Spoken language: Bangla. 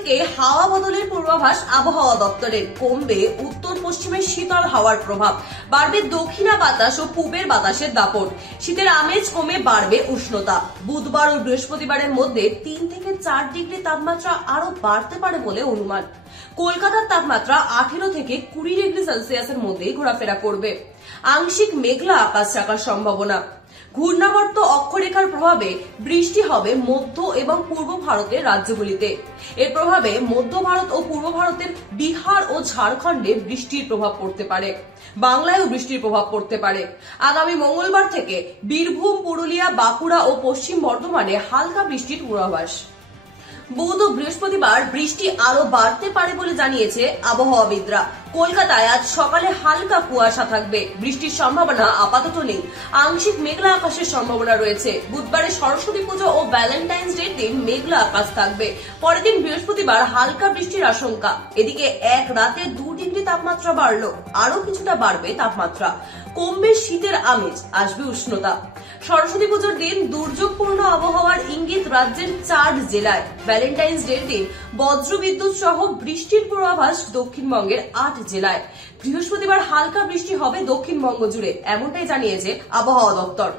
থেকে হাওয়া বদলের পূর্বাভাস আবহাওয়া দপ্তরের। কমবে উত্তর পশ্চিমের শীতল হাওয়ার প্রভাব, বাড়বে দক্ষিণা বাতাস ও পূবের বাতাসের দাপট। শীতের আমেজ কমে বাড়বে উষ্ণতা। বুধবার ও বৃহস্পতিবারের মধ্যে 3 থেকে 4 ডিগ্রি তাপমাত্রা আরো বাড়তে পারে বলে অনুমান। কলকাতার তাপমাত্রা 18 থেকে 20 ডিগ্রি সেলসিয়াসের মধ্যে ঘোরাফেরা করবে। আংশিক মেঘলা আকাশ থাকার সম্ভাবনা। ঘূর্ণাবর্ত অক্ষরেখার প্রভাবে বৃষ্টি হবে মধ্য এবং পূর্ব ভারতের রাজ্যগুলিতে। এর প্রভাবে মধ্য ভারত ও পূর্ব ভারতের বিহার ও ঝাড়খণ্ডে বৃষ্টির প্রভাব পড়তে পারে। বাংলায়ও বৃষ্টির প্রভাব পড়তে পারে। আগামী মঙ্গলবার থেকে বীরভূম, পুরুলিয়া, বাঁকুড়া ও পশ্চিম বর্ধমানে হালকা বৃষ্টির পূর্বাভাস। বুধ ও বৃহস্পতিবার বৃষ্টি আরো বাড়তে পারে বলে জানিয়েছে আবহাওয়াবিদরা। কলকাতায় আজ সকালে হালকা কুয়াশা থাকবে। বৃষ্টির সম্ভাবনা আপাতত নেই। আংশিক মেঘলা আকাশের সম্ভাবনা রয়েছে। বুধবারে সরস্বতী পুজো ও ভ্যালেন্টাইন্স ডে দিন মেঘলা আকাশ থাকবে। পরের দিন বৃহস্পতিবার হালকা বৃষ্টির আশঙ্কা। এদিকে এক রাতে 2 ডিগ্রি তাপমাত্রা বাড়লো, আরো কিছুটা বাড়বে তাপমাত্রা। কমবে শীতের আমেজ, আসবে উষ্ণতা। সরস্বতী পুজোর দিন দুর্যোগপূর্ণ আবহাওয়ার ইঙ্গিত রাজ্যের 4 জেলায়। ভ্যালেন্টাইন্স ডে দিন বজ্রবিদ্যুৎ সহ বৃষ্টির পূর্বাভাস দক্ষিণবঙ্গের 8 জেলায়। বৃহস্পতিবার হালকা বৃষ্টি হবে দক্ষিণবঙ্গ জুড়ে, এমনটাই জানিয়েছে আবহাওয়া দপ্তর।